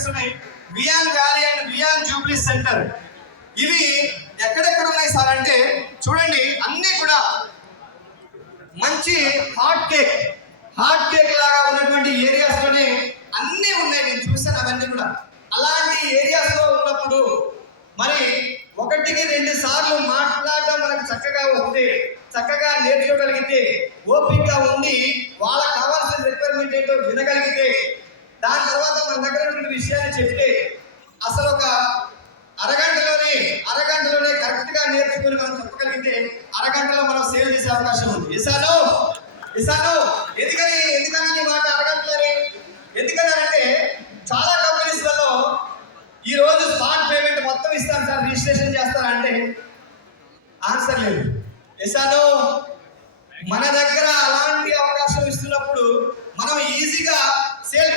Centres ఉన్నాయి, Wiaan valley and Wiaan Jubilee centre. ఇవి ఎక్కడెక్కడ ఉన్నాయి సార్ అంటే చూడండి, అన్నీ కూడా మంచి హాట్ కేక్ లాగా ఉన్నటువంటి ఏరియాస్ లోనే అన్నీ ఉన్నాయి. నేను చూసాను అవన్నీ కూడా. అలాంటి ఏరియాస్ లో ఉన్నప్పుడు మరి 1-2 సార్లు మాట్లాడడం మనకు చక్కగా వస్తే, చక్కగా నేర్చుకోగలిగితే, ఓపికగా ఉండి వాళ్ళకి కావాల్సిన రిక్వైర్మెంట్ ఏంటో వినగలిగితే, దాని తర్వాత మన దగ్గర ఉన్న విషయాన్ని చెప్తే అసలు ఒక అరగంటలోనే కరెక్ట్ గా నేర్చుకుని మనం చెప్పగలిగితే అరగంటలో మనం సేల్ చేసే అవకాశం ఉంది. ఇసాను ఎందుకని మాట అరగంటలోనే ఎందుకన్నారంటే చాలా కంపెనీస్లలో ఈ రోజు స్మార్ట్ పేమెంట్ మొత్తం ఇస్తాను సార్, రిజిస్ట్రేషన్ చేస్తారంటే ఆన్సర్ లేదు. ఇసాను మన దగ్గర అలాంటి అవకాశం ఇస్తున్నప్పుడు మనం ఈజీగా సేల్